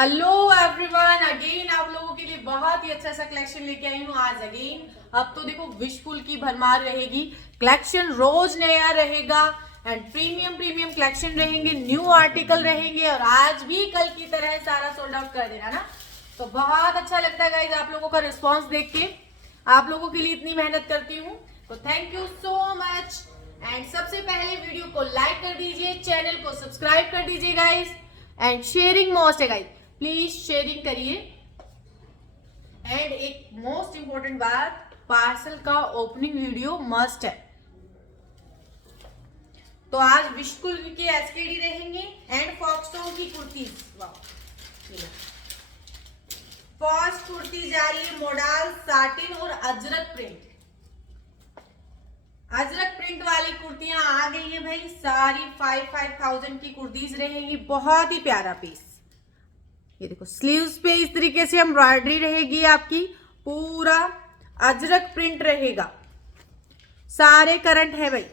Hello everyone, again आप लोगों के लिए बहुत ही अच्छा सा कलेक्शन लेके आई हूँ आज अगेन। अब तो देखो विशफुल की भरमार रहेगी, कलेक्शन रोज नया रहेगा एंड प्रीमियम प्रीमियम कलेक्शन रहेंगे, न्यू आर्टिकल रहेंगे और आज भी कल की तरह सारा सोल्ड आउट कर देना ना। तो बहुत अच्छा लगता है गाइज आप लोगों का रिस्पॉन्स देख के, आप लोगों के लिए इतनी मेहनत करती हूँ तो thank you so much. And सबसे पहले वीडियो को लाइक कर दीजिए, चैनल को सब्सक्राइब कर दीजिए गाइज एंड शेयरिंग मोस्ट है गाइज, प्लीज शेयरिंग करिए। एंड एक मोस्ट इंपॉर्टेंट बात, पार्सल का ओपनिंग वीडियो मस्ट है। तो आज विशकुल के एसकेडी रहेंगे एंड फॉक्सटोन की कुर्ती। फर्स्ट कुर्ती जा रही है मोडाल साटिन और अजरक प्रिंट। अजरक प्रिंट वाली कुर्तियां आ गई हैं भाई, सारी 5,000 की कुर्तीज रहेंगी, बहुत ही प्यारा पीस। ये देखो स्लीव्स पे इस तरीके से एम्ब्रॉयडरी रहेगी आपकी, पूरा अजरक प्रिंट रहेगा, सारे करंट है भाई।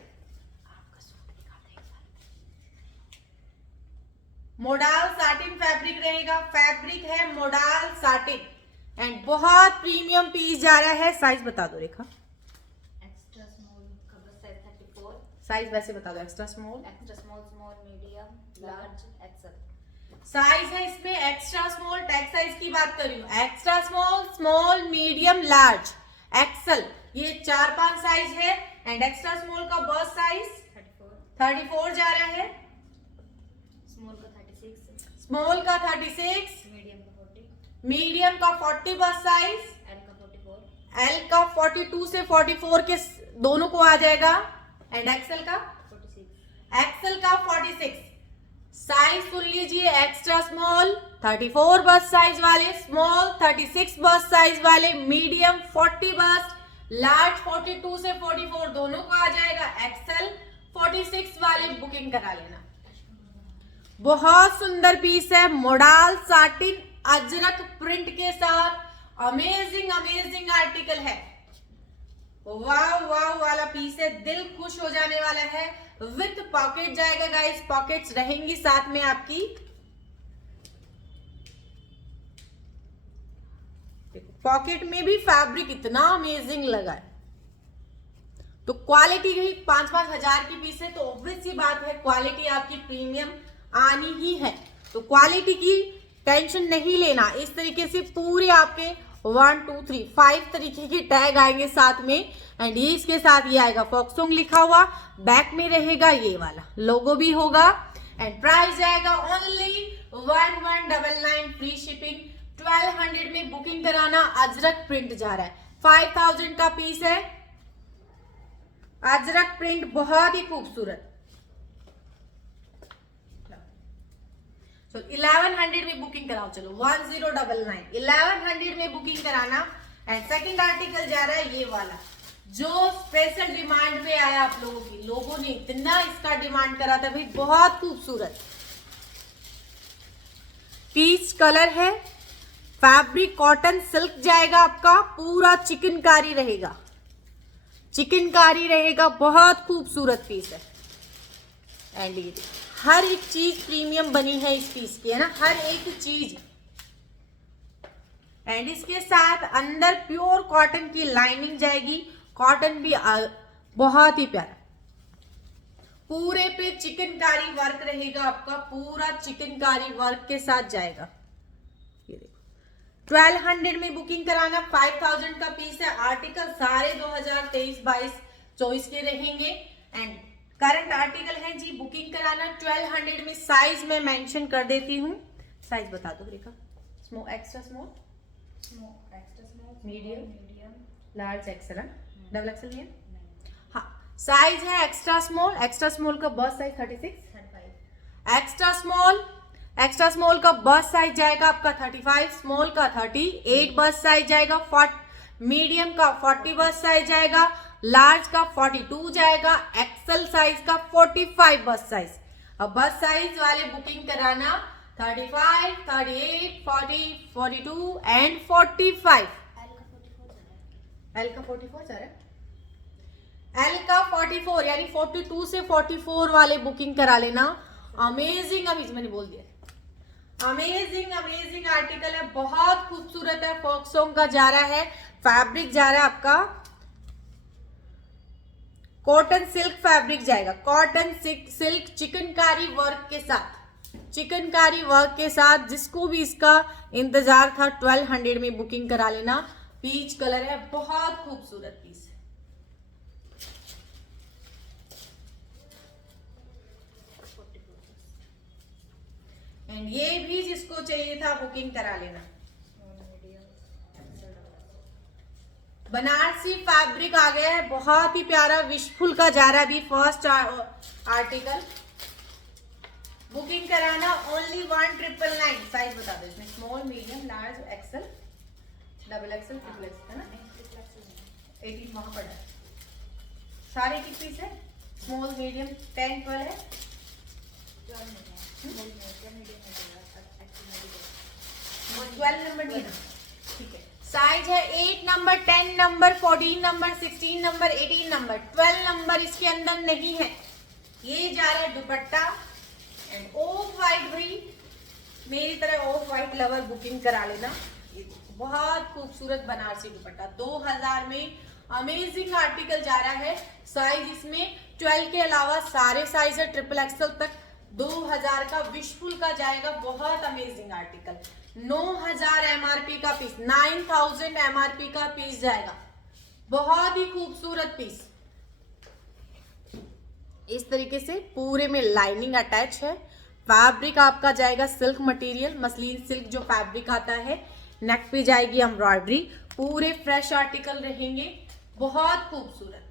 मोडाल साटिन फैब्रिक रहेगा, फैब्रिक है मोडाल साटिन एंड बहुत प्रीमियम पीस जा रहा है। साइज बता दो रेखा, एक्स्ट्रा स्मॉल का बस साइज 34। साइज वैसे बता दो, extra small, small medium large XL size है इसमें। एक्स्ट्रा स्मॉल टैग साइज की बात कर रही हूँ, extra small, small, medium, large, XL, ये 4-5 साइज है एंड एक्स्ट्रा स्मॉल का बर्स्ट साइज 34 जा रहा है, स्मॉल का 36, मीडियम का 40 बर्स्ट साइज, एल का 42 से 44 के दोनों को आ जाएगा एंड एक्सेल का 46। साइज सुन लीजिए, एक्स्ट्रा स्मॉल 34 बस्ट साइज वाले, स्मॉल 36 बस्ट साइज वाले, मीडियम 40 बस्ट, लार्ज 42 से 44 दोनों को आ जाएगा, एक्सेल 46 वाले बुकिंग करा लेना। बहुत सुंदर पीस है, मोडाल साटिन अजरक प्रिंट के साथ, अमेजिंग अमेजिंग आर्टिकल है, वाव वाव वाला पीस है, दिल खुश हो जाने वाला है। विथ पॉकेट जाएगा गाइस, पॉकेट्स रहेंगी साथ में आपकी। पॉकेट में भी फैब्रिक इतना अमेजिंग लगा है, तो क्वालिटी ही 5-5 हजार की पीस है, तो ऑब्वियस सी बात है क्वालिटी आपकी प्रीमियम आनी ही है, तो क्वालिटी की टेंशन नहीं लेना। इस तरीके से पूरे आपके 1 2 3 5 तरीके के टैग आएंगे साथ में एंड ये इसके साथ ये आएगा फॉक्सोंग लिखा हुआ, बैक में रहेगा ये वाला लोगो भी होगा एंड प्राइस जाएगा ओनली 1199 फ्री शिपिंग। 1200 में बुकिंग कराना। अजरक प्रिंट जा रहा है, 5000 का पीस है, अजरक प्रिंट बहुत ही खूबसूरत। तो 1100 में बुकिंग कराओ, चलो 1099 1100 में बुकिंग कराना। एंड सेकंड आर्टिकल जा रहा है ये वाला, जो स्पेशल डिमांड पे आया आप लोगों की, लोगों ने इतना इसका डिमांड करा था भाई, बहुत खूबसूरत पीच कलर है, फैब्रिक कॉटन सिल्क जाएगा आपका, पूरा चिकनकारी रहेगा, चिकनकारी रहेगा, बहुत खूबसूरत पीस है। एंड ये हर एक चीज प्रीमियम बनी है इस पीस की, है ना, हर एक चीज। एंड इसके साथ अंदर प्योर कॉटन की लाइनिंग जाएगी, कॉटन भी बहुत ही प्यारा, पूरे पे चिकनकारी वर्क रहेगा आपका, पूरा चिकनकारी वर्क के साथ जाएगा। ये देखो 1200 में बुकिंग कराना, 5000 का पीस है। आर्टिकल सारे 2023-22-24 के रहेंगे एंड करंट आर्टिकल है जी, बुकिंग कराना 1200 में। साइज में मेंशन कर देती हूँ, साइज बता दो Rekha, small, extra small, medium, large, XL, double XL नहीं है, हाँ। साइज है एक्स्ट्रा स्मॉल, एक्स्ट्रा स्मॉल का बर्स्ट साइज 36, एक्स्ट्रा स्मॉल का बर्स्ट साइज जाएगा आपका 35, स्मॉल का 38 बर्स्ट साइज जाएगा, मीडियम का 40 बर्स्ट साइज जाएगा, लार्ज का 42 जाएगा, एक्सेल साइज का 45 बस साइज। अब बस साइज वाले बुकिंग कराना 35, 38, 40, 42 एंड 45। एल का 44 जा रहा है, एल का 44 यानी 42 से 44 वाले बुकिंग करा लेना। अमेजिंग, अमेजिंग मैंने बोल दिया, अमेजिंग अमेजिंग आर्टिकल है, बहुत खूबसूरत है। फोक सॉन्ग का जा रहा है, फैब्रिक जा रहा है आपका कॉटन सिल्क फैब्रिक जाएगा, कॉटन सिल्क चिकनकारी वर्क के साथ, चिकनकारी वर्क के साथ। जिसको भी इसका इंतजार था 1200 में बुकिंग करा लेना। पीच कलर है, बहुत खूबसूरत पीस है। एंड ये भी जिसको चाहिए था बुकिंग करा लेना। बनारसी फैब्रिक आ गया है, बहुत ही प्यारा विशफुल का जा रहा है अभी फर्स्ट आर्टिकल। बुकिंग कराना ओनली 1999। साइज बता दो इसमें, small medium large XL double XL triple Excel है ना। 18 वहां पड़ा है। सारे की पीस है, स्मॉल मीडियम 10 12 है। 12 नंबर नहीं है, ठीक है। साइज है 8 number 10 number 14 number 16 number 18 number 12 number इसके अंदर नहीं है। ये जा रहा है दुपट्टा एंड ऑफ वाइट। भाई मेरी तरह ऑफ वाइट लवर बुकिंग करा लेना। बहुत खूबसूरत बनारसी दुपट्टा 2000 में अमेजिंग आर्टिकल जा रहा है। साइज इसमें 12 के अलावा सारे साइज है, ट्रिपल एक्सल तक। 2000 का विशफुल का जाएगा, बहुत अमेजिंग आर्टिकल। 9000 एमआरपी का पीस, 9000 एमआरपी का पीस जाएगा। बहुत ही खूबसूरत पीस, इस तरीके से पूरे में लाइनिंग अटैच है। फैब्रिक आपका जाएगा सिल्क मटेरियल, मसलिन सिल्क जो फैब्रिक आता है। नेक पे जाएगी एम्ब्रॉयडरी। पूरे फ्रेश आर्टिकल रहेंगे, बहुत खूबसूरत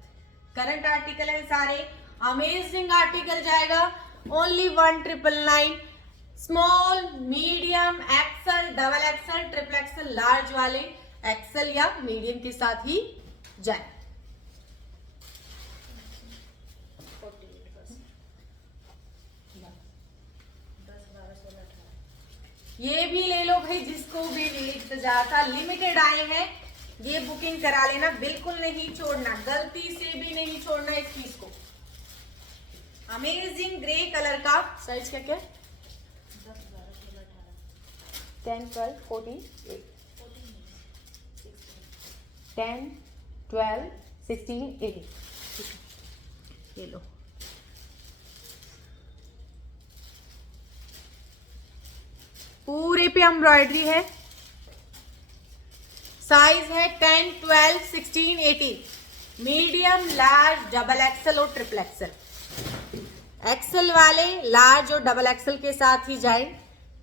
करंट आर्टिकल है सारे। अमेजिंग आर्टिकल जाएगा only 1999। Small medium axle double axle triple axle large वाले एक्सल या मीडियम के साथ ही जाए। ये भी ले लो भाई, जिसको भी इंतजार था। लिमिटेड आए हैं, ये बुकिंग करा लेना, बिल्कुल नहीं छोड़ना, गलती से भी नहीं छोड़ना इस पीस को। अमेजिंग ग्रे कलर का। साइज क्या क्या 10 12 14 10 12 16 18। ये लो, पूरे पे एम्ब्रॉयडरी है। साइज है 10 12 16 18। मीडियम लार्ज डबल एक्सल और ट्रिपल एक्सल। एक्सल वाले लार्ज और डबल एक्सल के साथ ही जाए।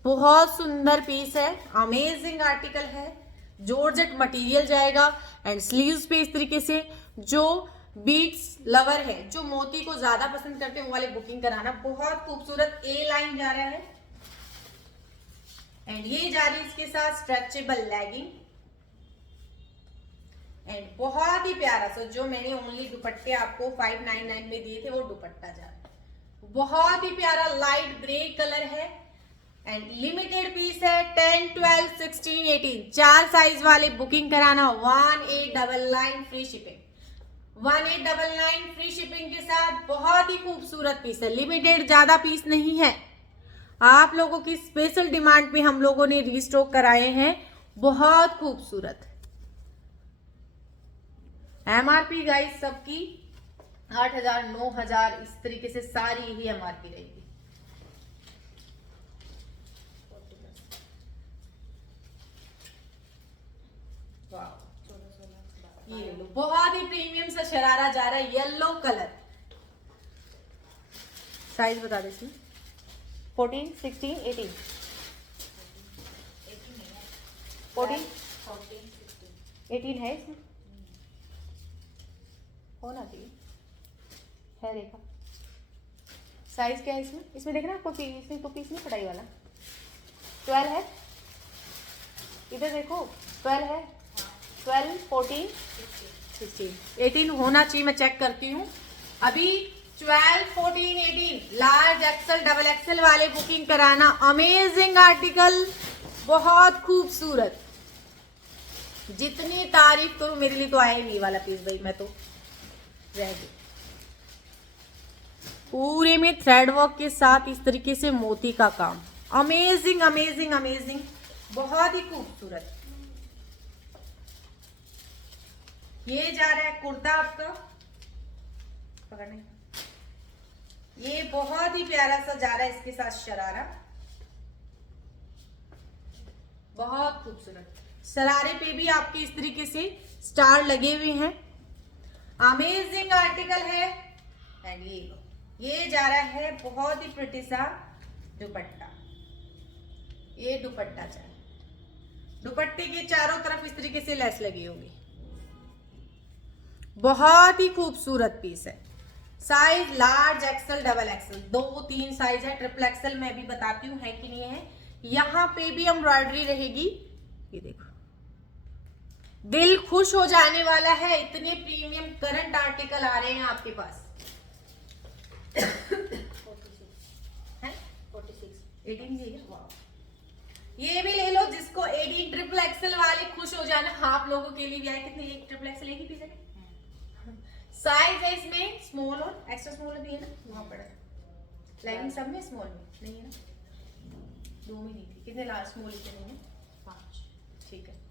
बहुत सुंदर पीस है, अमेजिंग आर्टिकल है। जॉर्जेट मटेरियल जाएगा एंड स्लीव्स पे इस तरीके से जो बीट्स लवर है, जो मोती को ज्यादा पसंद करते हैं वो वाले बुकिंग कराना। बहुत खूबसूरत ए लाइन जा रहा है एंड ये जा रही है इसके साथ स्ट्रेचेबल लेगिंग। एंड बहुत ही प्यारा सा, जो मैंने ओनली दुपट्टे आपको 599 में दिए थे वो दुपट्टा जा रहा है। बहुत ही प्यारा लाइट ग्रे कलर है एंड लिमिटेड पीस है। 10 12 16 18 चार साइज वाले बुकिंग कराना। 1899 फ्री शिपिंग, 1899 फ्री शिपिंग के साथ। बहुत ही खूबसूरत पीस है, लिमिटेड, ज्यादा पीस नहीं है। आप लोगों की स्पेशल डिमांड पे हम लोगों ने रीस्टॉक कराए हैं। बहुत खूबसूरत एमआरपी गाइस सबकी 8000 9000 इस तरीके से सारी ही एमआरपी रहेगी। ये लो, बहुत ही प्रीमियम सा शरारा जा रहा है, येलो कलर। साइज बता दे इसमें 14 16 18 14 18 है इसमें, होना चाहिए है। देखा साइज क्या है इसमें, इसमें देखना आपको इसमें तो पीस नहीं पढ़ाई वाला। 12 है, इधर देखो 12 है, 12 14 16 18 होना चाहिए। मैं चेक करती हूँ अभी। 12 14 18 लार्ज एक्सल डबल एक्सल वाले बुकिंग कराना। अमेजिंग आर्टिकल, बहुत खूबसूरत। जितनी तारीफ करूं मेरे लिए तो आया नहीं वाला पीस भाई, मैं तो रह गई। पूरे में थ्रेड वर्क के साथ इस तरीके से मोती का काम, अमेजिंग अमेजिंग अमेजिंग, बहुत ही खूबसूरत। ये जा रहा है कुर्ता आपका, पकड़ने, ये बहुत ही प्यारा सा जा रहा है, इसके साथ शरारा, बहुत खूबसूरत। शरारे पे भी आपके इस तरीके से स्टार लगे हुए हैं, अमेजिंग आर्टिकल है। एंड ये जा रहा है बहुत ही प्रिटी सा दुपट्टा, ये दुपट्टा जा रहा है, दुपट्टे के चारों तरफ इस तरीके से लेस लगी होगी, बहुत ही खूबसूरत पीस है। Size large, XL, double XL, 2-3 size है, ट्रिपल एक्सेल मैं भी बताती हूँ है कि नहीं है। यहाँ पे भी एम्ब्रॉयडरी रहेगी, ये देखो, दिल खुश हो जाने वाला है, इतने प्रीमियम करंट आर्टिकल आ रहे हैं आपके पास। 18 जी, ये भी ले लो, जिसको 18 ट्रिपल एक्सेल वाले खुश हो जाना, आप लोगों के लिए भी आए। कितने, एक ट्रिपल एक्सेल एक ही पीस है। साइज है इसमें स्मॉल और एक्स्ट्रा स्मॉल भी है ना, वहां पड़ा लेगिंग सब में स्मॉल में नहीं है ना, 2 में नहीं थी। कितने लार्ज स्मॉल इतने नहीं है, 5, ठीक है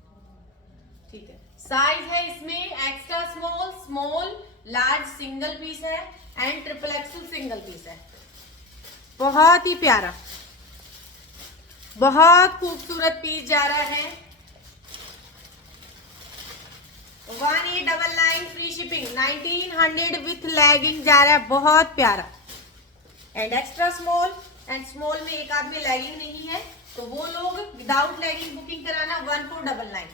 ठीक है। साइज है इसमें extra small, small, large single piece है and triple XL single piece है। बहुत ही प्यारा, बहुत खूबसूरत पीस जा रहा है। 1899 फ्री शिपिंग, 1900 विथ लेगिंग जा रहा है, बहुत प्यारा। And extra small and small में एक आदमी लेगिंग नहीं है तो वो लोग विदाउट लेगिंग बुकिंग कराना 1499,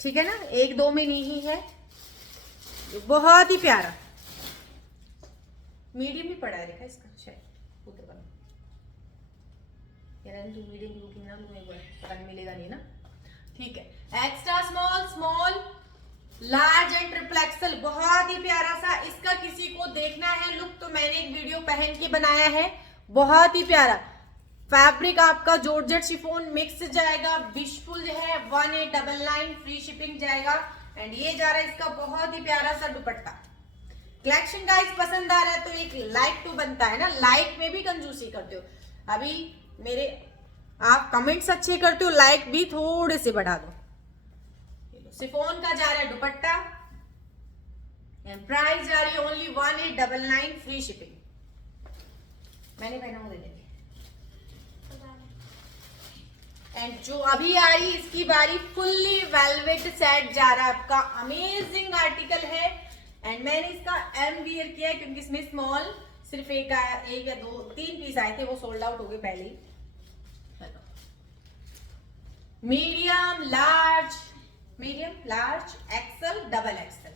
ठीक है ना, 1-2 में नहीं है, बहुत ही प्यारा। मीडियम भी पड़ा है देखा इसका, शायद ऊपर वाला मीडियम की बुकिंग ना लूँ, पता नहीं मिलेगा नहीं ना, ठीक है। Extra small, small, large and triple Excel, बहुत ही प्यारा सा। इसका किसी को देखना है लुक तो मैंने एक वीडियो पहन के बनाया है, बहुत ही प्यारा। फैब्रिक आपका जॉर्जेट शिफॉन मिक्स जाएगा, विशफुल जो है 1899 फ्री शिपिंग जाएगा। एंड ये जा रहा है इसका बहुत ही प्यारा सा दुपट्टा। कलेक्शन गाइस पसंद आ रहा है तो एक लाइक तो बनता है ना, लाइक में भी कंजूसी करते हो। अभी मेरे आप कमेंट्स अच्छे करते हो, लाइक भी थोड़े से बढ़ा दो। शिफॉन का जा रहा है दुपट्टा एंड प्राइस जा रही है ओनली 1899 फ्री शिपिंग। मैंने पहना वो दे देंगे। एंड जो अभी आ रही इसकी बारी, फुल्ली वेलवेट सेट जा रहा है आपका, अमेजिंग आर्टिकल है। एंड मैंने इसका एम वियर किया है क्योंकि इसमें स्मॉल सिर्फ एक या 2-3 पीस आए थे, वो सोल्ड आउट हो गए पहले ही। Medium large, medium large XL, double XL,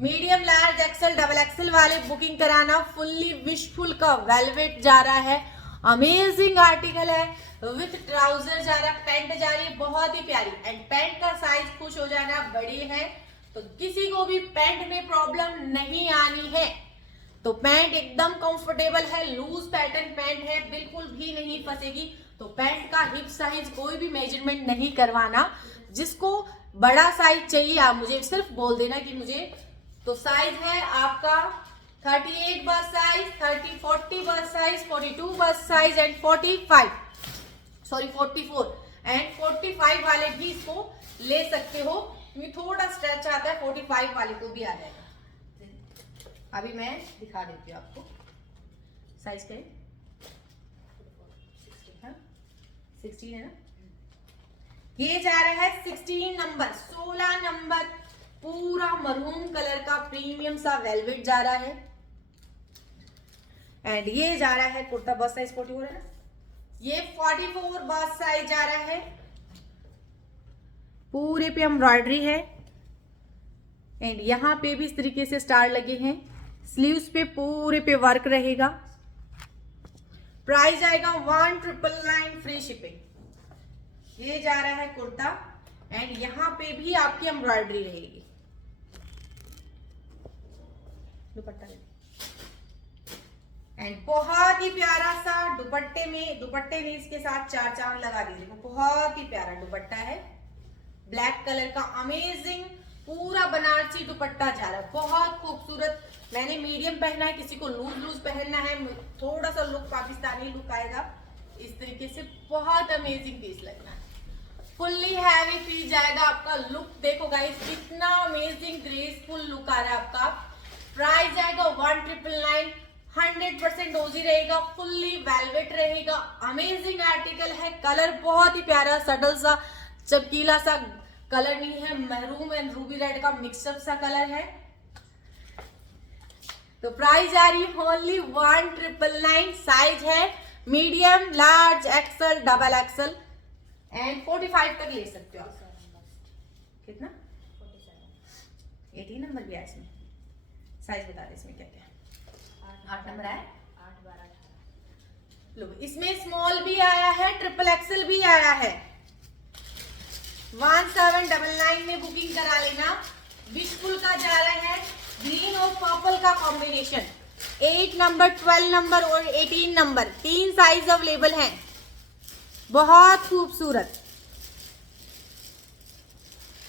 medium large XL double XL वाले बुकिंग कराना। फुल्ली विशफुल का वेलवेट जा रहा है, अमेजिंग आर्टिकल है, विथ ट्राउजर जा रहा है, पैंट जा रही है बहुत ही प्यारी। एंड पैंट का साइज खुश हो जाना, बड़ी है तो किसी को भी पैंट में प्रॉब्लम नहीं आनी है। तो पैंट एकदम कंफर्टेबल है, लूज पैटर्न पैंट है, बिल्कुल भी नहीं फंसेगी। तो पैंट का हिप साइज कोई भी मेजरमेंट नहीं करवाना, जिसको बड़ा साइज चाहिए आप मुझे सिर्फ बोल देना कि मुझे। तो साइज है आपका 38 बस साइज, 30-40 बस साइज, 42 बस साइज एंड 44 एंड 45 वाले भी इसको ले सकते हो। क्योंकि थोड़ा स्ट्रेच आता है, 45 वाले को भी आ जाएगा। अभी मैं दिखा देती हूँ आपको साइज क्या है, 16 है ना। ये जा रहा है 16 नंबर, 16 नंबर, पूरा मरून कलर का प्रीमियम सा वेलवेट जा रहा है। एंड ये जा रहा है कुर्ता बस साइज 44 है ना, ये 44 बस साइज जा रहा है। पूरे पे एम्ब्रॉयडरी है एंड यहाँ पे भी इस तरीके से स्टार लगे हैं। स्लीव्स पे पूरे पे वर्क रहेगा। प्राइस आएगा 1999 फ्री शिपिंग। ये जा रहा है कुर्ता एंड यहाँ पे भी आपकी एम्ब्रॉयडरी रहेगी। दुपट्टा एंड बहुत ही प्यारा सा दुपट्टे में इसके साथ 4 चांद लगा दीजिए। बहुत ही प्यारा दुपट्टा है, ब्लैक कलर का, अमेजिंग पूरा बनारसी दुपट्टा जा रहा है, बहुत खूबसूरत। मैंने मीडियम पहना है, किसी को लूज पहनना है, थोड़ा सा लुक पाकिस्तानी लुक आएगा इस तरीके से बहुत अमेजिंग पीस लगना है। फुल्ली हैवी पीस जाएगा। आपका लुक देखो गाइस, कितना अमेजिंग ग्रेसफुल लुक आ रहा है आपका। प्राइस आएगा 1999, 100% ओजी रहेगा, फुल्ली वेलवेट रहेगा। अमेजिंग आर्टिकल है। कलर बहुत ही प्यारा, सटल सा चमकीला सा कलर नहीं है, मैरून एंड रूबी रेड का मिक्सअप सा कलर है। तो प्राइस आ रही है ओनली 1999। साइज है medium, large, XL, double XL and 45 तक ले सकते हो आप। कितना? 18 नंबर भी है इसमें। साइज बता दे इसमें क्या क्या है। 8 नंबर है। 8, 12, 18। लो, इसमें स्मॉल भी आया है, ट्रिपल एक्सल भी आया है। 1799 में बुकिंग करा लेना। विशफुल का जा रहा है ग्रीन और पर्पल का कॉम्बिनेशन। 8 नंबर, 12 नंबर और 18 नंबर 3 साइज अवेलेबल हैं। बहुत खूबसूरत।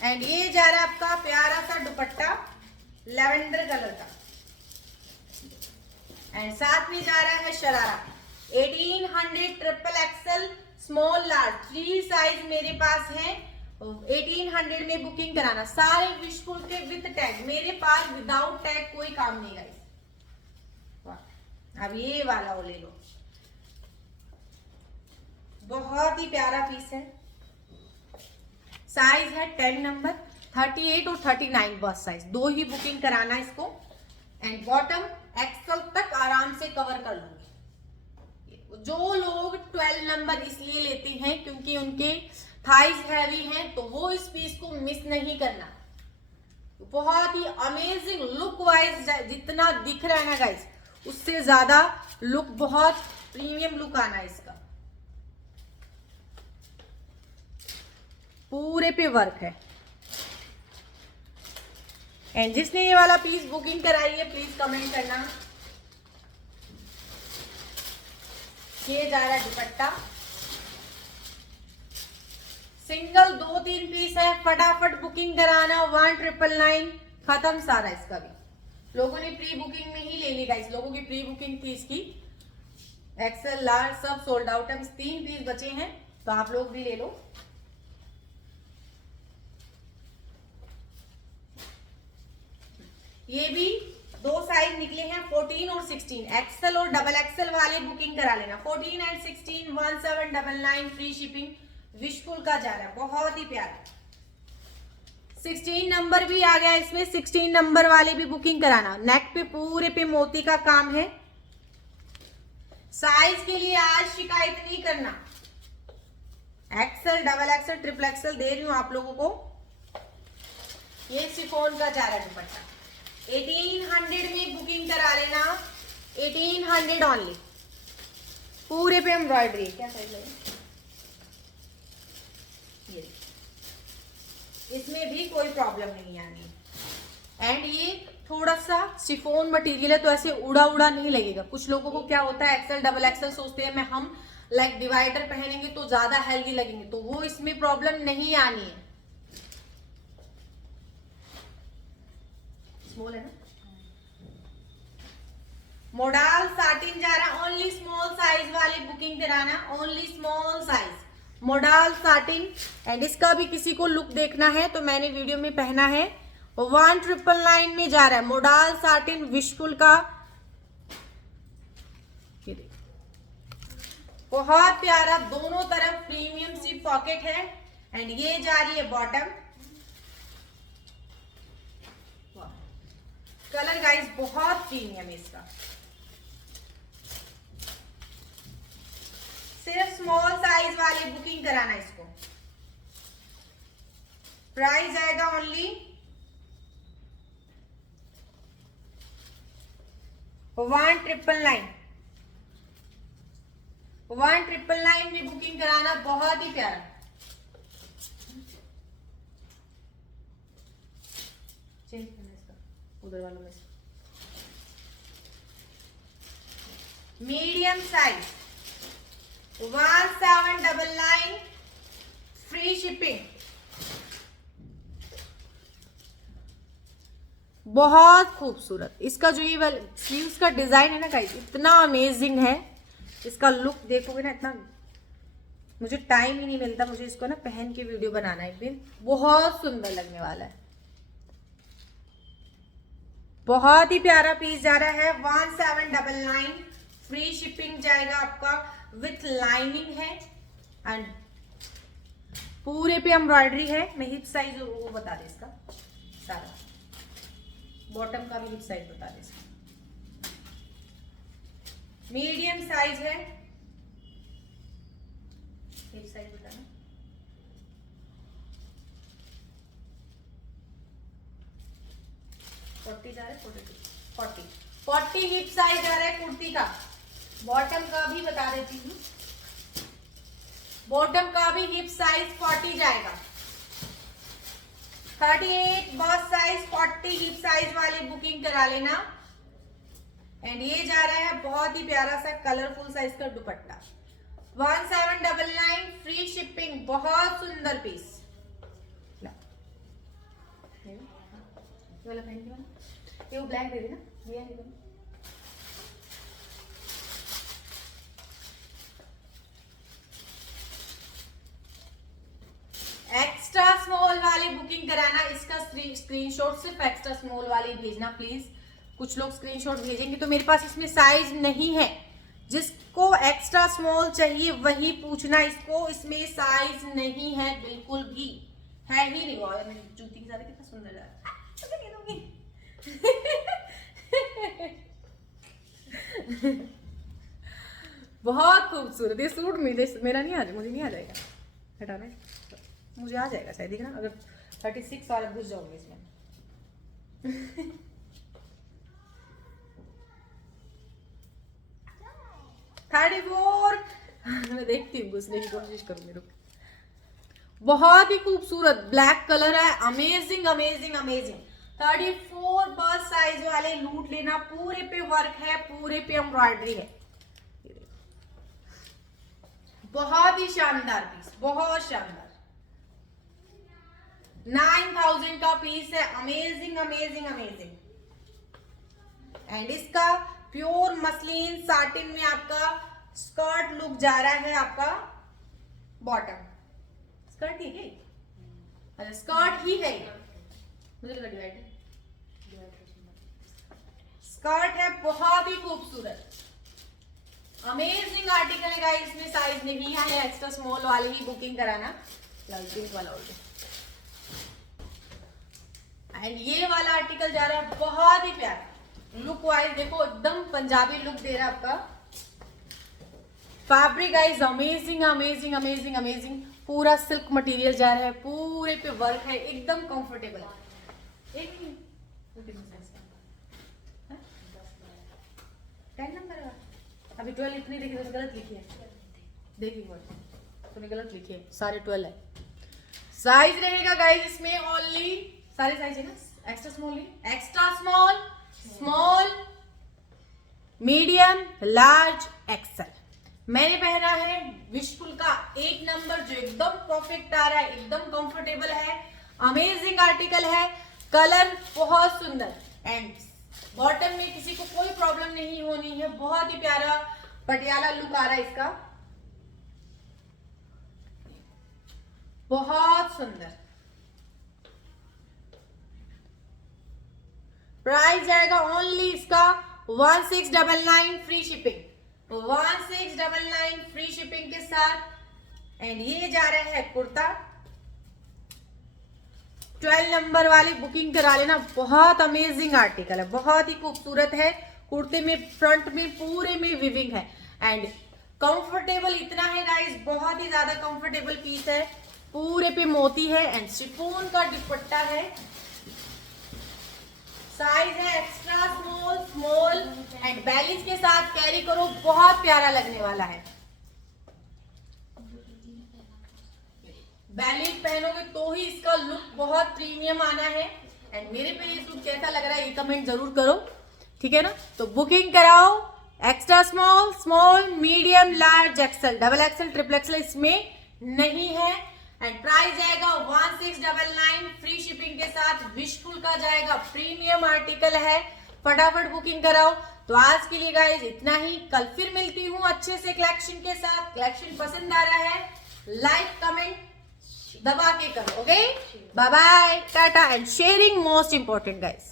एंड ये जा रहा है आपका प्यारा सा दुपट्टा लेवेंडर कलर का। एंड साथ में जा रहा है sharara. 1800 triple axle, small, large 3 size मेरे पास है। 1800 में बुकिंग कराना। सारे विशफुल के विद टैग, मेरे पास विदाउट टैग कोई काम नहीं गाइस। अब ये वाला वो ले लो, बहुत ही प्यारा पीस है। साइज है 10 नंबर, 38 और 39 बस साइज, 2 ही बुकिंग कराना इसको। एंड बॉटम एक्सल तक आराम से कवर कर लूंगी। जो लोग 12 नंबर इसलिए लेते हैं क्योंकि उनके थाइज हैवी हैं, तो वो इस पीस को मिस नहीं करना। बहुत ही अमेजिंग लुक वाइज, जितना दिख रहा है ना गाइस, उससे ज्यादा लुक, बहुत प्रीमियम लुक आना है इसका। पूरे पे वर्क है। एंड जिसने ये वाला पीस बुकिंग कराई है प्लीज कमेंट करना। ये जा रहा है दुपट्टा, सिंगल 2-3 पीस है, फटाफट बुकिंग कराना। 1999 खत्म सारा इसका भी। लोगों ने प्री बुकिंग में ही ले ली गाइस, लोगों की प्री बुकिंग थी इसकी। एक्सेल, लार्ज सब सोल्ड आउट है। 3 पीस बचे हैं, तो आप लोग भी ले लो। ये भी 2 साइज निकले हैं, 14 और 16। एक्सेल और डबल एक्सेल वाले बुकिंग करा लेना। 14 एंड 16 1799 फ्री शिपिंग। विशफुल का जा रहा है, बहुत ही प्यारा। 16 नंबर भी आ गया इसमें, 16 नंबर वाले भी बुकिंग कराना। नेक पे पूरे पे मोती का काम है। साइज के लिए आज शिकायत नहीं करना। XL, double XL, triple XL दे रही हूं आप लोगों को। ये शिफॉन का जा रहा है दुपट्टा। 1800 में बुकिंग करा लेना। 1800 ओनली। पूरे पे एम्ब्रॉयडरी। क्या साइज लगे? इसमें भी कोई प्रॉब्लम नहीं आनी। एंड ये थोड़ा सा शिफॉन मटेरियल है, तो ऐसे उड़ा उड़ा नहीं लगेगा। कुछ लोगों को क्या होता है, एक्सेल डबल एक्सेल सोचते हैं मैं हम लाइक डिवाइडर पहनेंगे तो ज्यादा हेल्दी लगेंगे, तो वो इसमें प्रॉब्लम नहीं आनी है। स्मॉल है ना। मोडाल साटिन जा रहा, ओनली स्मॉल साइज वाले बुकिंग कराना। Only small size modal satin. And इसका भी किसी को लुक देखना है तो मैंने वीडियो में पहना है। 1999 में जा रहा है मोडाल साटिन विशफुल का। बहुत प्यारा, दोनों तरफ प्रीमियम सी पॉकेट है। एंड ये जा रही है बॉटम। कलर गाइस बहुत प्रीमियम है इसका। सिर्फ स्मॉल साइज वाले बुकिंग कराना इसको। प्राइस आएगा ओनली 1999। 1999 में बुकिंग कराना। बहुत ही प्यारा। चेंज करना इसका उधर वालों में से। Medium size 1799 free shipping. बहुत खूबसूरत। इसका जो ये स्लीव्स का डिजाइन है ना गाइस, इतना अमेजिंग है। इसका लुक देखोगे ना, इतना मुझे टाइम ही नहीं मिलता, मुझे इसको ना पहन के वीडियो बनाना है एक दिन। बहुत सुंदर लगने वाला है, बहुत ही प्यारा पीस जा रहा है। 1799 फ्री शिपिंग जाएगा आपका, विथ लाइनिंग है एंड पूरे पे एम्ब्रॉयडरी है। मैं हिप साइज वो बता दे इसका सारा, बॉटम का भी हिप साइज बता दे इसका। मीडियम साइज है, हिप साइज बताना। फोर्टी जा रहा है, 40 हिप साइज जा रहा है कुर्ती का। बॉटम का भी बता देती हूँ, बॉटम का भी हिप साइज 40 जाएगा। 38 बस साइज, 40 हिप साइज वाली बुकिंग करा लेना। एंड ये जा रहा है बहुत ही प्यारा सा कलरफुल साइज का दुपट्टा, 1799 फ्री शिपिंग। बहुत सुंदर पीस। वाला पहन के वाला, ये वो ब्लैक दे देना, ये नहीं देना। एक्स्ट्रा स्मॉल वाली बुकिंग कराना, इसका स्क्रीनशॉट सिर्फ एक्स्ट्रा स्मॉल वाली भेजना प्लीज। कुछ लोग स्क्रीनशॉट भेजेंगे तो मेरे पास इसमें साइज नहीं है। जिसको एक्स्ट्रा स्मॉल चाहिए वही पूछना, इसको इसमें साइज नहीं है बिल्कुल भी, है ही नहीं। और मेरी जूती की ज्यादा कितना सुंदर लग रहा है। बहुत खूबसूरत ये सूट। मेरा नहीं आ जाएगा, मुझे नहीं आ जाएगा, हटाना है। मुझे आ जाएगा शायद, देखना अगर 36 वाला घुस जाऊंगी इसमें। 34 मैं देखती हूँ, घुसने की कोशिश करूंगी, रुक। बहुत ही खूबसूरत ब्लैक कलर है, अमेजिंग अमेजिंग अमेजिंग। 34 बस साइज वाले लूट लेना, पूरे पे वर्क है, पूरे पे एम्ब्रॉयडरी है। बहुत ही शानदार पीस, बहुत शानदार। 9000 का पीस है, अमेजिंग अमेजिंग अमेजिंग। एंड इसका प्योर मसलिन साटिन में आपका स्कर्ट लुक जा रहा है। आपका बॉटम स्कर्ट ही है, अच्छा स्कर्ट ही है, मुझे लगा डिवाइड स्कर्ट है। बहुत ही खूबसूरत अमेजिंग आर्टिकल है गाइस। इसमें साइज नहीं है, एक्स्ट्रा स्मॉल वाली ही बुकिंग कराना। पिंक वाला हो गया। एंड ये वाला आर्टिकल जा रहा है बहुत ही प्यारा, लुक वाइज देखो एकदम पंजाबी लुक दे रहा है आपका। Fabric guys amazing amazing amazing amazing. पूरा सिल्क मटेरियल जा रहा है, पूरे पे वर्क है, एकदम कंफर्टेबल है। एक 10 नंबर है, अभी 12 इतनी देखी तो गलत लिखी है, देखिए तूने गलत लिखी है, सारे 12 है। साइज रहेगा गाइस इसमें ओनली, सारे साइज है ना, एक्स्ट्रा स्मॉल है, extra small, small, medium, large, XL. मैंने पहना है विशफुल का 1 नंबर जो एकदम परफेक्ट आ रहा है, एकदम कंफर्टेबल है, अमेजिंग आर्टिकल है, कलर बहुत सुंदर। एंड बॉटम में किसी को कोई प्रॉब्लम नहीं होनी है, बहुत ही प्यारा पटियाला लुक आ रहा है इसका, बहुत सुंदर। प्राइस जाएगा ओनली इसका 1699 फ्री शिपिंग, 1699 फ्री शिपिंग के साथ। एंड ये जा रहा है कुर्ता, 12 नंबर वाली बुकिंग करा लेना, बहुत अमेजिंग आर्टिकल है, बहुत ही खूबसूरत है। कुर्ते में फ्रंट में पूरे में विविंग है एंड कंफर्टेबल इतना है गाइस, बहुत ही ज्यादा कंफर्टेबल पीस है, पूरे पे मोती है एंड शिफॉन का दुपट्टा है। साइज है extra small, small and balance के साथ कैरी करो, बहुत प्यारा लगने वाला है। बैलेंस पहनोगे तो ही इसका लुक बहुत प्रीमियम आना है। एंड मेरे पे ये सूट कैसा लग रहा है ये कमेंट जरूर करो, ठीक है ना। तो बुकिंग कराओ, extra small, small, medium, large, XL, double XL, triple XL इसमें नहीं है। एंड प्राइस जाएगा 1699 फ्री शिपिंग के साथ। विशफुल का जाएगा, प्रीमियम आर्टिकल है, फटाफट बुकिंग कराओ। तो आज के लिए गाइस इतना ही, कल फिर मिलती हूँ अच्छे से कलेक्शन के साथ। कलेक्शन पसंद आ रहा है लाइक कमेंट दबा के करो. Okay, bye bye, tata, and sharing most important guys.